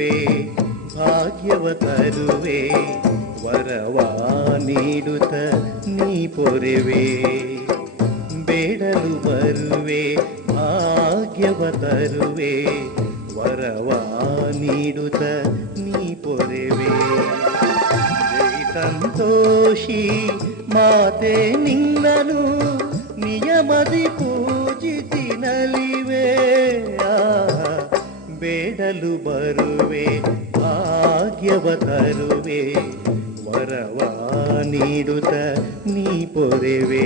ಬರುವೆ ಭಾಗ್ಯವ ತರುವೆ ವರವ ನೀಡುತ್ತ ನೀ ಪೊರೆವೆ ಬೇಡಲು ಬರುವೆ ಭಾಗ್ಯವ ತರುವೆ ವರವ ನೀಡುತ್ತ ನೀ ಪೊರೆವೆ ಜೈ ಸಂತೋಷಿ ಮಾತೆ ನಿನ್ನನು ನಿಯಮದಿ ಪೂಜಿಸಿ ನಲಿವೆ ಬೇಡಲು ಬರುವೆ ಭಾಗ್ಯವ ತರುವೆ ವರವ ನೀಡುತ್ತ ನೀ ಪೊರೆವೆ